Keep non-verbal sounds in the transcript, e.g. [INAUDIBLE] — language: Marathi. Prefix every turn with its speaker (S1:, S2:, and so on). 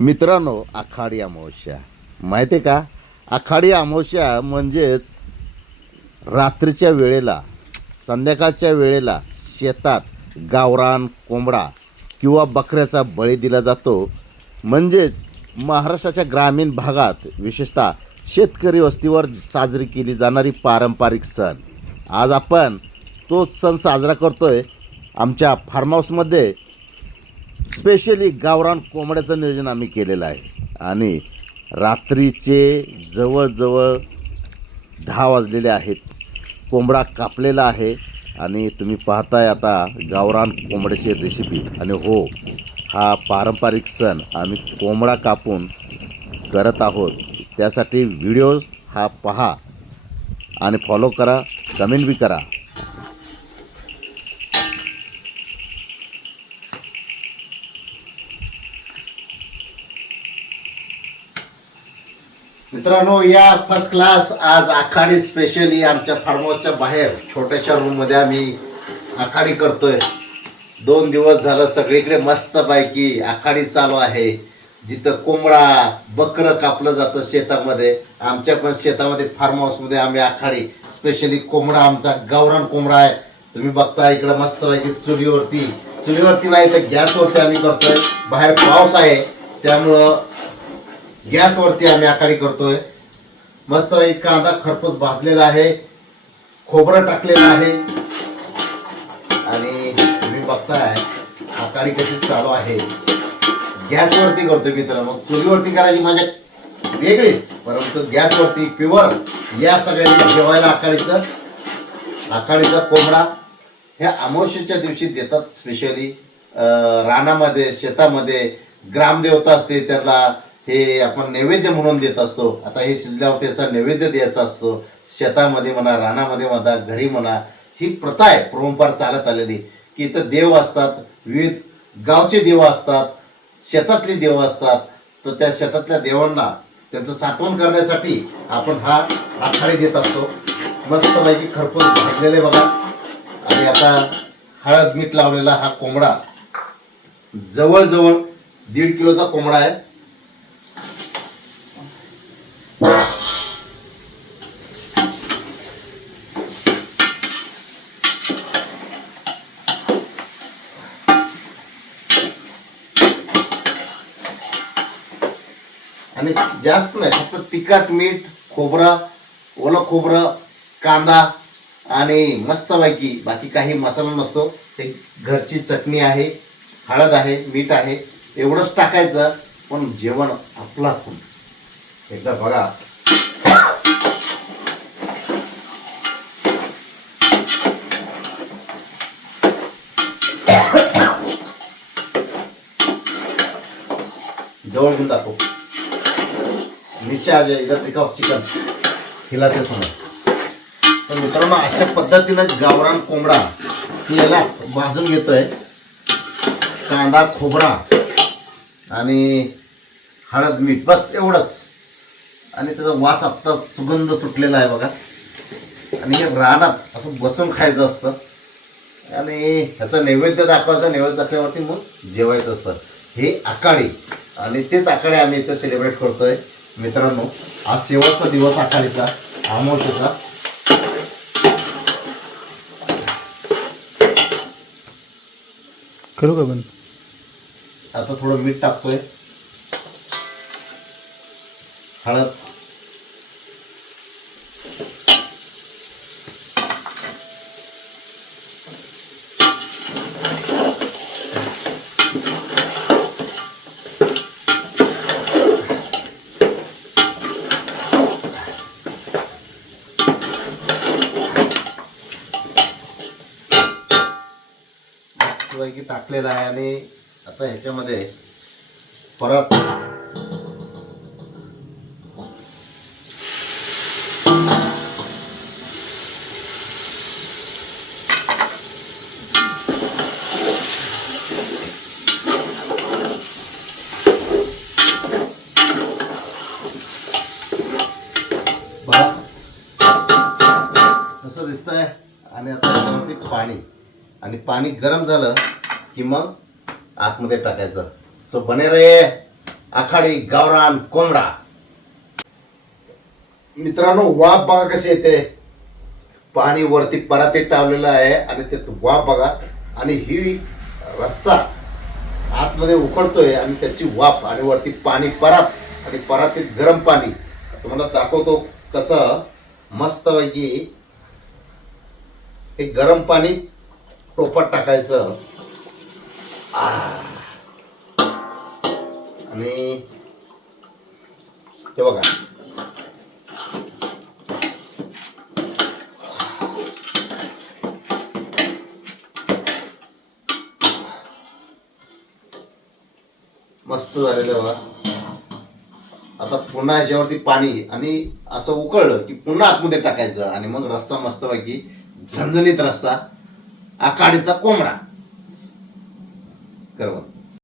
S1: मित्रांनो आखाडी अमावस्या. माहिती आहे का? आखाडी अमावस्या म्हणजेच रात्रीच्या वेळेला संध्याकाळच्या वेळेला शेतात गावरान कोंबडा किंवा बकऱ्याचा बळी दिला जातो. म्हणजेच महाराष्ट्राच्या ग्रामीण भागात विशेषतः शेतकरी वस्तीवर साजरी केली जाणारी पारंपरिक सण. आज आपण तोच सण साजरा करतो आहे आमच्या फार्म हाऊसमध्ये स्पेशली गावरान कोंबड्याचं नियोजन आम्ही केलेलं आहे. आणि रात्रीचे जवळजवळ दहा वाजलेले आहेत. कोंबडा कापलेला आहे आणि तुम्ही पाहताय आता गावरान कोंबड्याची रेसिपी आणि हो हा पारंपरिक सण आम्ही कोंबडा कापून करत आहोत. त्यासाठी व्हिडिओज हा पहा आणि फॉलो करा कमेंट बी करा. मित्रांनो या फर्स्ट क्लास आज आखाडी स्पेशली आमच्या फार्म हाऊसच्या बाहेर छोट्याशा रूममध्ये आम्ही आखाडी करतोय. दोन दिवस झालं सगळीकडे मस्त पैकी आखाडी चालू आहे. जिथं कोंबडा बकरं कापलं जातं शेतामध्ये. आमच्या पण शेतामध्ये फार्म हाऊसमध्ये आम्ही आखाडी स्पेशली कोंबडा आमचा गावरान कोंबडा आहे. तुम्ही बघता इकडं मस्त पैकी चुलीवरती चुलीवरती नाही तर गॅसवरती आम्ही करतोय. बाहेर पाऊस आहे त्यामुळं गॅसवरती आम्ही आखाडी करतोय. मस्त एक कांदा खरपूस भाजलेला आहे. खोबरं टाकलेलं आहे. आणि तुम्ही बघताय आखाडी कशी चालू आहे. गॅसवरती करतोय मित्रांनो. मग चुलीवरती करायची माझ्या वेगळीच. परंतु गॅसवरती प्युअर या सगळ्यांनी जेवायला आखाडीचं आखाडीचा कोंबडा. ह्या अमावस्येच्या दिवशी देतात स्पेशली रानामध्ये शेतामध्ये. ग्रामदेवता असते त्याला हे आपण नैवेद्य म्हणून देत असतो. आता हे शिजल्यावर त्याचा नैवेद्य द्यायचा असतो. शेतामध्ये म्हणा रानामध्ये म्हणा घरी म्हणा ही प्रथा आहे. परंपरा चालत आलेली. की इथं देव असतात विविध गावचे देव असतात शेतातली देव असतात. तर त्या शेतातल्या देवांना त्यांचं साठवण करण्यासाठी आपण हा आखाडे देत असतो. मस्तपैकी खरपूस भाजलेले बघा. आणि आता हळद मीठ लावलेला हा कोंबडा. जवळजवळ दीड किलोचा कोंबडा आहे. आणि जास्त नाही फक्त तिखट मीठ खोबरं ओलं खोबरं कांदा आणि मस्तपैकी बाकी काही मसाला नसतो. ते घरची चटणी आहे हळद आहे मीठ आहे एवढंच टाकायचं पण जेवण आपला एकदा बघा. [COUGHS] जवळ घेऊन दाखव. नीचे आ जाए इधर दिखाओ चिकन. खिलाते समय. तर मित्रांनो अशा पद्धतीनं गावरान कोंबडा याला भाजून घेतोय. कांदा खोबरा आणि हळद मीठ बस एवढंच. आणि त्याचा वास आत्ता सुगंध सुटलेला आहे बघा. आणि हे रानात असं बसून खायचं असतं. आणि ह्याचा नैवेद्य दाखवायचा नैवेद्य दाखल्यावरती मग जेवायचं असतं. हे आकाडी आणि तेच आकाडी आम्ही इथं सेलिब्रेट करतोय. मित्रांनो आज शेवटचा दिवस आखाडीचा अमावस्येचा.
S2: करू का बंद
S1: आता थोडं मीठ टाकतोय. हळद. मस्तपैकी टाकलेला आहे आणि आता ह्याच्यामध्ये परत बघा कसं दिसतंय? आणि आता याच्यावरती पाणी. आणि पाणी गरम झालं की मग आतमध्ये टाकायचं. सो बने रे आखाडी गावरान कोंबडा. मित्रांनो वाफ बघा कशी येते. पाणी वरती परातीत टावलेलं आहे आणि त्यात वाफ बघा. आणि ही रस्सा आतमध्ये उकळतोय आणि त्याची वाफ आणि वरती पाणी परात आणि परातीत गरम पाणी. तुम्हाला दाखवतो कसं मस्तपैकी हे गरम पाणी टोपात टाकायचं. आणि हे बघा. मस्त झालेलं बघा. आता पुन्हा याच्यावरती पाणी आणि असं उकळलं की पुन्हा आतमध्ये टाकायचं आणि मग रस्सा मस्तपैकी झणझणीत रस्सा आकाडीचा कोंबडा. करवत